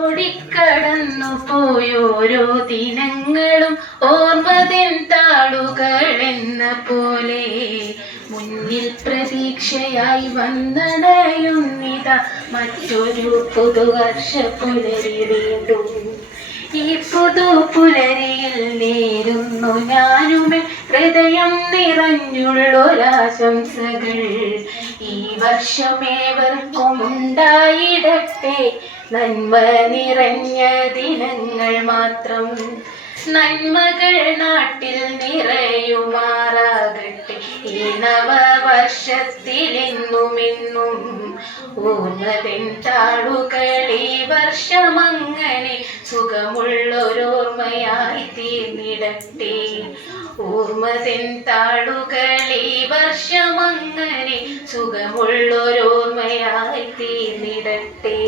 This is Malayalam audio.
ഓടിക്കടന്നു പോയോരോ ദിനങ്ങളും. ഓർമ്മതിൻ താളുകൾ എന്ന പോലെ മുന്നിൽ പ്രതീക്ഷയായി വന്നടയുന്നിത. മറ്റൊരു പുതുവർഷ പുലരി വീണ്ടും. ഈ പുതു പുലരിയിൽ നേരുന്നു ഞാനുമേ. ഹൃദയം നിറഞ്ഞുള്ളൊരാശംസകൾ ഈ വർഷമേവർക്കും നന്മ നിറഞ്ഞ ദിനങ്ങൾ മാത്രം നന്മകൾ നാട്ടിൽ നിറയുമാറാകട്ടെ. ഈ നവവർഷത്തിലെന്നുമെന്നും ഓർമ്മതൻ താളുകൾ ഈ വർഷമങ്ങനെ സുഖമുള്ളൊരോർമ്മയായി തീർന്നിടട്ടെ ഓർമ്മതൻ താളുകളി വർഷമങ്ങനെ സുഖമുള്ളൊരോർമ്മയായി തീർന്നിടട്ടെ